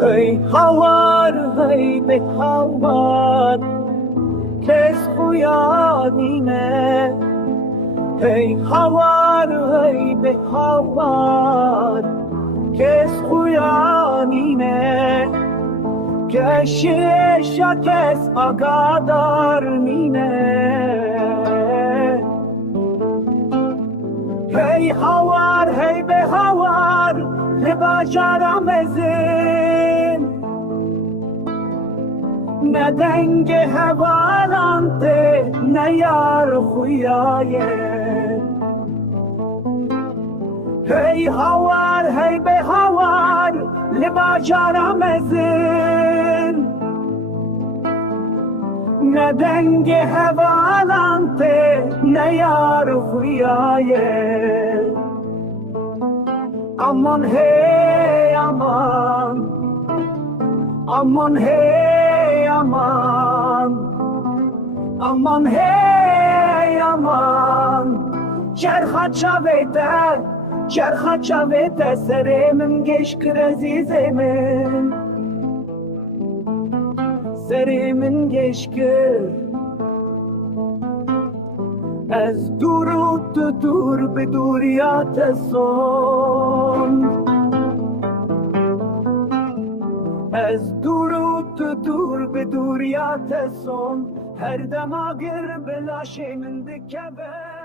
ای هوار ای به هوار کس خویانینه ای هوار ای به هوار کس خویانینه کشش کس آگادار مینه هی هوار هی به هوار لباجارم ازین نه دنگ هوارانته نه یار خویایه هی هوار هی به هوار لباجارم ازین نه دنگ هوارانته نه یار خویایه aman hey aman aman hey aman aman hey aman çerha çavete seremim geçkir azizemin serimin geçkir از دور تو دور به دوریات سون از دور تو دور به دوریات سون هر دم اگر بلاشه من دکبه